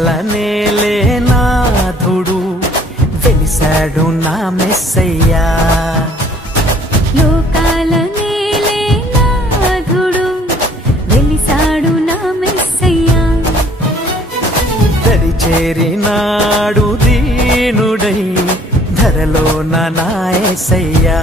లోకాలనేలే నాథుడు వెలిసాడు నా మెస్సయ్యా లోకాలనేలే నాథుడు వెలిసాడు నా మెస్సయ్యా దరి చేరినాడు దీనుడై ధరలో నా యేసయ్యా